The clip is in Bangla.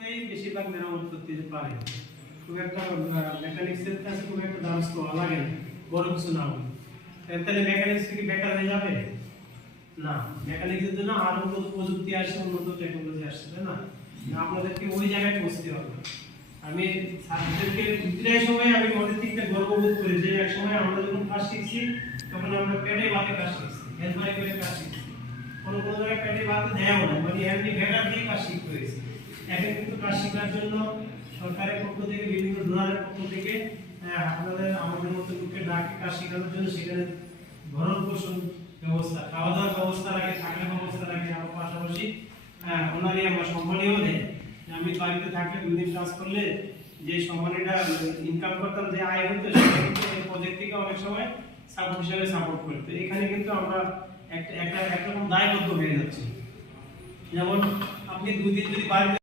করেই বেশিরভাগ মেরামত করতে পারে। খুব একটা মেকানিক্সের কাছে খুব একটা দ্বারস্থ হওয়া লাগে না, বড় কিছু না হলে। তাহলে মেকানিক্স থেকে বেকার হয়ে যাবে না। মেকানিক্সের জন্য আরো উন্নত প্রযুক্তি আসছে, উন্নত টেকনোলজি আসছে, তাই না? আপনাদেরকে ওই জায়গায় পৌঁছতে হবে। আমি ছাত্রদেরকে প্রায় সময় আমি মনের দিকটা গর্ববোধ করি যে এক সময় আমরা যখন কাজ শিখছি তখন আমরা পেটে ভাতে কাজ শিখছি, হেলপারে করে কাজ শিখছি। কোনো জায়গায় পেটে ভাতে দেওয়া না, মানে এমনি ভেটার দিয়ে কাজ শিখতে হয়েছে। এখন কিন্তু কাজ শেখার জন্য সরকারের পক্ষ থেকে, বিভিন্ন ডোনারের পক্ষ থেকে আমাদের মতো লোককে ডাকে কাজ শেখানোর জন্য। সেখানে ভরণ পোষণ ব্যবস্থা, খাওয়া দাওয়ার ব্যবস্থা রাখে, থাকার ব্যবস্থা রাখে। আমার পাশাপাশি ওনারই আমার সম্মানীয় দেয়। আমি বাড়িতে থাকলে 2 দিন কাজ করলে যে সম্মানীটা ইনকাম করতাম, যে আয় হতো, সেটা কিন্তু এই প্রজেক্ট থেকে অনেক সময় সাপোর্ট হিসাবে সাপোর্ট করতো। এখানে কিন্তু আমরা একরকম দায়বদ্ধ হয়ে যাচ্ছি। যেমন আপনি 2 দিন যদি বাড়িতে